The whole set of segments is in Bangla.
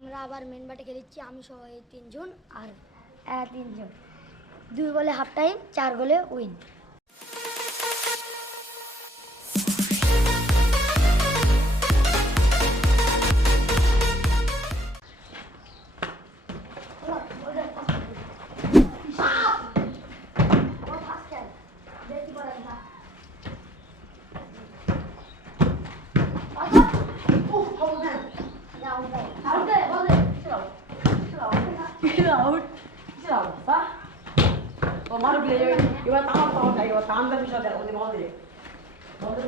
আমরা আবার মেন বাটে খেলেছি আমি সহ এই তিনজন আর তিনজন 2 গোলে হাফ টাইম 4 গোলে win. Malu beli iwan tangan tahu dah iwan tangan dah bisa dah oni malu deh, malu.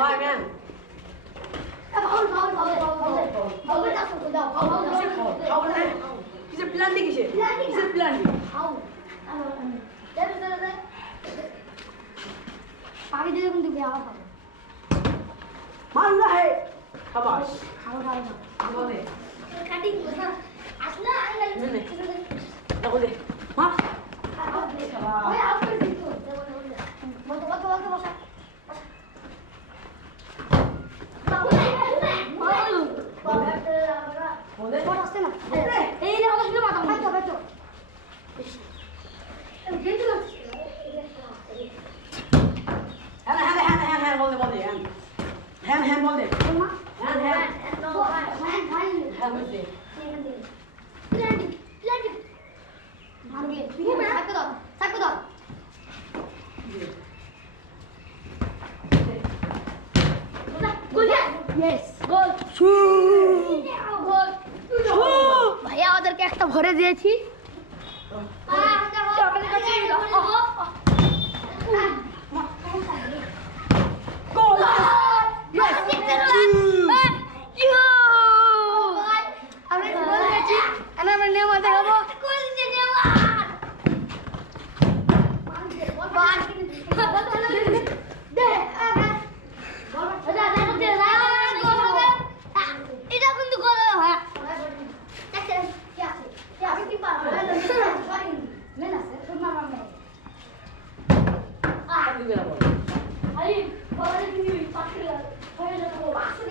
Why man? Kisah plan ni kisah? Kisah plan ni? পানি দিলে কিন্তু বেয়া হবে। Malu lah hai. Habis. খাবার খাবে না। Boleh. কাটিং কথা আসলে আইলে Nih. Dah boleh. Mas. ওই আউট করে দিত বল বসা Boleh. বল আসছে না এই যে আমাকে মাথা মাথা বেটো গেট না Hand boleh. Hand boleh. মা Hand. হ্যাঁ Boleh. প্ল্যান্টি মারবে সাকো দাও Yes, goal. ভাইয়া ওদেরকে একটা ভরে দিয়েছি।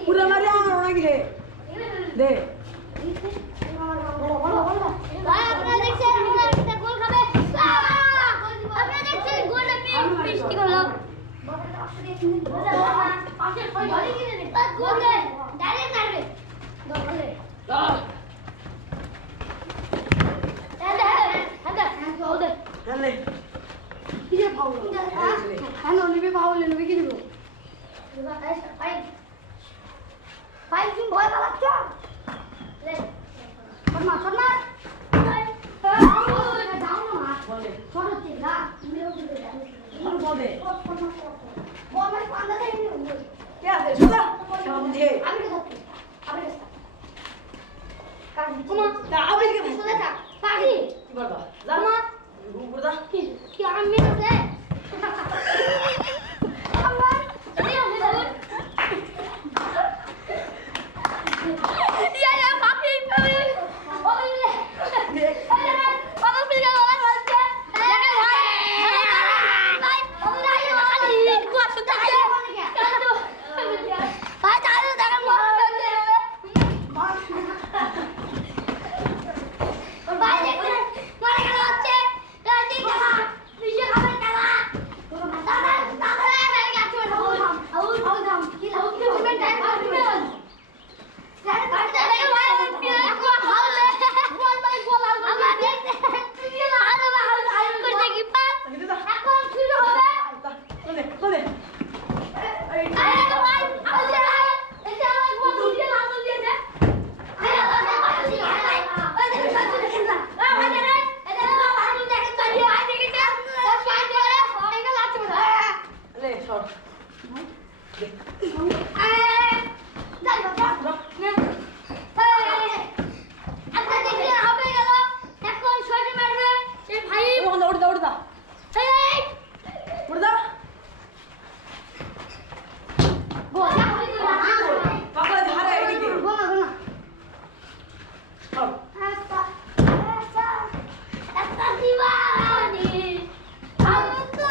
Udah lari orang lagi deh. Deh. क्या है सुधा क्या मुझे ता अभी के पागल की बता जामा बुरदा কি আমি আছে আমার ইয়া পাপি পাপি ওলে পাপা পিলা ওলা হচ্ছে দেখেন ভাই ভাই ওলাই কত তাই ভাই চালু দেখেন ভাই দেখেন মারা গেল হচ্ছে রাজি দেখা বিশে খাবার টাকা দাদা দাদা এখানে গেছে আউট কি লাউ কি হবে টাইম করবেন যারা কাটতে লাগে ভাই একবার হাওলে বল ভাই গোল আমরা দেখতে তুমি না হাতে আউট করতে কি পাস এখন শুরু হবে बोले আরে ভাই আমাদের এটা আমার গোল দিয়ে লাভ দিয়েছে আরে ভাই ভাই দেখেন না ভাই রে এটা ভাই দেখেন তাই আই দেখেছে ও ফাইট করে এটা লাগছে না ले शॉट যাই বাবা আচ্ছা দেখি হবে গেল এখন শট মারবে এই ভাই उड़दा এই उड़दा গোল पापा धारे है कि গোল গোল और Esta divani, I'm so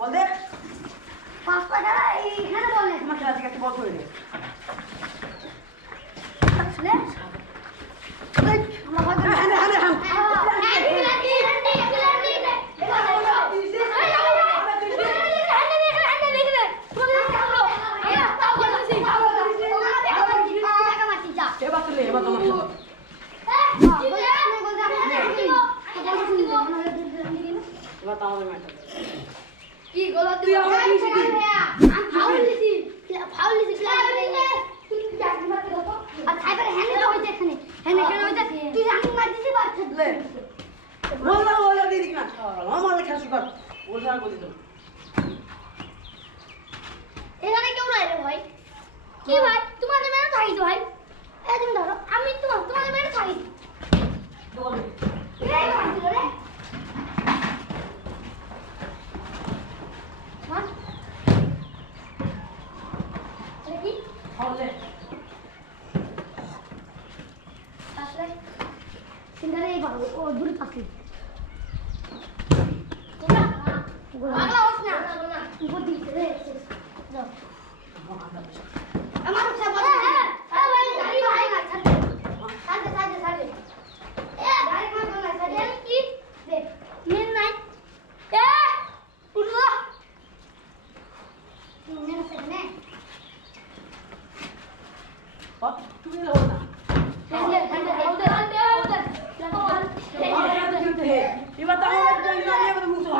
বল দে। 5 টাকা এইখানে বলে আমার খেলা থেকে একটা বল ধরে নে। আসলে আমরা হয়তো হ্যাঁ, হ্যাঁ, হ্যাঁ, এবার চলে এবার তোমার সাথে। এবার তো আমাদের ম্যাচ আছে। কি গোল তুই আমার নিচে কি? ফাউল দিছি আর সাইবারে হ্যান্ড তো হইছে এখানে হ্যান্ড কেন হইছে তুই রানিং মার দিছিস বাচ্চা লে। বল না বল দিয়ে দিক না। আমার খেলা শুরু কর। বল ছাড়া করে দিত। এখানে কেউ নাই রে ভাই কি ভাই তোমাদের মেরে থাকি তো ভাই এই তুমি ধরো আমি তোমাদের মেরে থাকি বল। এই মারছিল রে মার এটা কি ফাউল দে। আসলে সিঙ্গারে এই বাবু ও দূরে পাশে তোমরা আগলা হোস না উপর দিকে রে যাও আমার উঠা বল হ্যাঁ ভাই গাড়ি ভাই না ছাড় এ গাড়ি মা বল না ছাড় কি দে মেন নাই এ উঠো মেন আছে নে বাপ তুমি না বল না। এবার তো আমাদের জন্য নিয়ে এবার মুছো।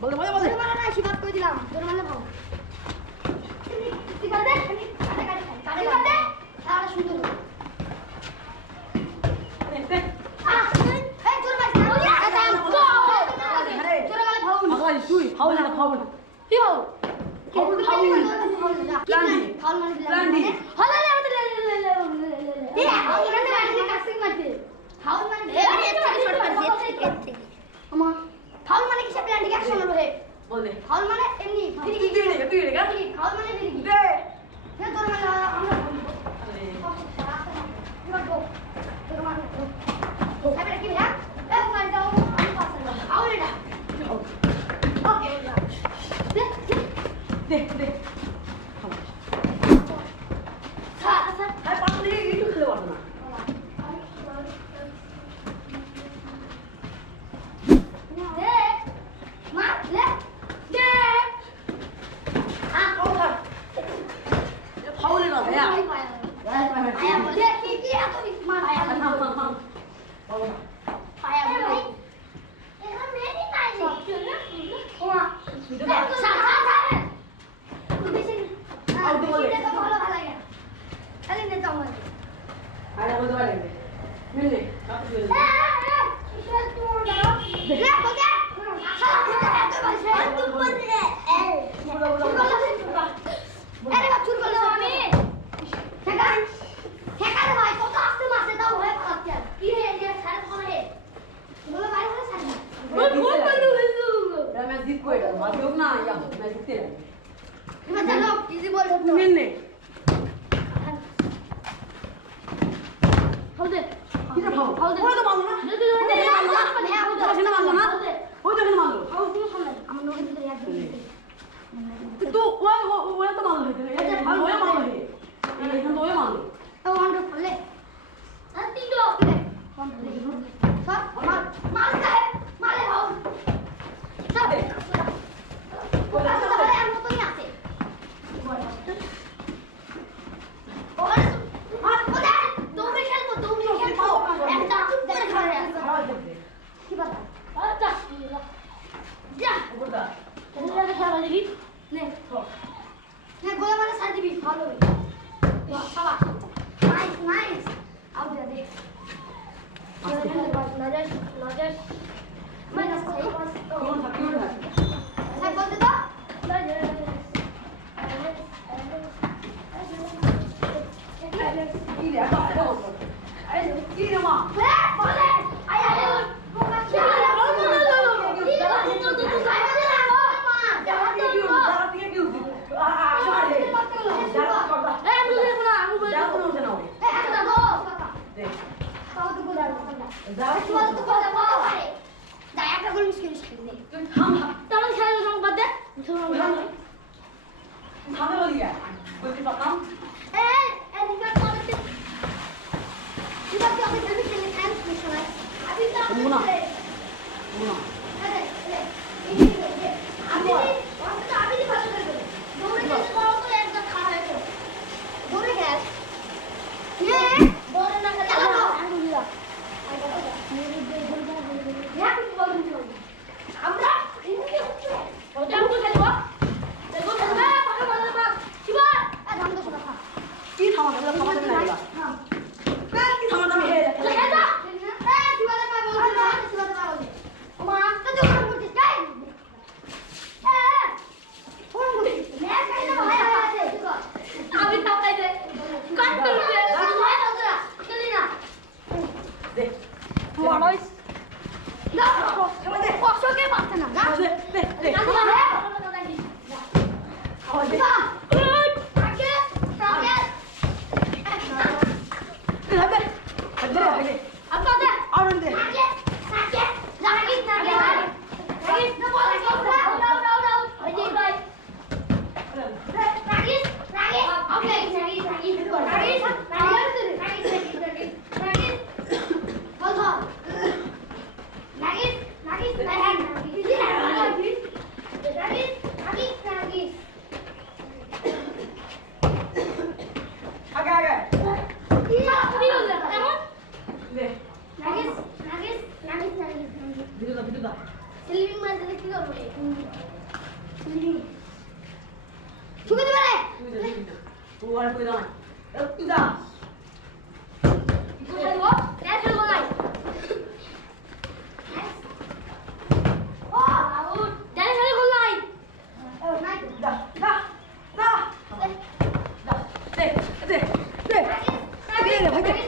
বল বল বল। আগাই তুই ফাউল না ফাউল। ফাউল মানে কি সে প্ল্যান্টিং অ্যাকশন হলো হে বল দে। ফাউল মানে এমনি তুই কি তুই রে গা? ফাউল মানে ফিরি কি দে। হে তোর মানে আমরা আরে এবার গো তোর মানে গো সামনে কি হ্যাঁ এক মার দাও আমি পাস করব ফাউল এটা দে দে। আরে পাস দিয়ে একটু খেলে পারতো না। ফাউল না ভাইয়া। আরে বল বল দে। মিলে কাট দিয়ে দে। मैं जीत को এটা মাঝে হোক না ইয়া হোক मैं জিততে রাখি মিলনে কিটা খাও ওই তো মারলো না ওই তো মারলো তো ওই তো মারলো ওই মারলো এখান তো ওই মারলো Notice. Minus 3. 이건 다 비율을 할 잘 보세요. 이래 아까 배웠어. 이래 막. 왜? 뭐래? 아야, 뭐가 나가 뛰게 비우지. 아, 잘해. 나가 걸다. 나가 들어오잖아 우리. 네. 나 약간 그런 시키네. 좀 다음 다른 사람 받대? 다음 어디야? 어디 봤나? 네가 꺼냈지. 이거 여기 들을 때는 다 괜찮아. 어머나. 어머나. 아비디 받아들고. 노래 듣는 거하고 애가 다 해줘. 노래해. 예. 노래 나가. 아이고야. 야, 그거 좀. 아무나? 이게 없어. 어디 한번 해봐. 내가 봐. 봐봐. 집어. 아, 남도 집어. 이 상황 내가 가만히 있나 이거. 이 상황 다음에 해야 돼. 해봐. 네. 네. 아는데. 아가. 네. 믿어다. 슬리밍 만드는 그거 뭐예요? 슬리밍. 죽어도 말해. 오, 알고 있다. 여기다. 이거 살고? 내가 들고 나. 내가 살고 나. 나이스. 나. 네. 네. 네. 네. 네.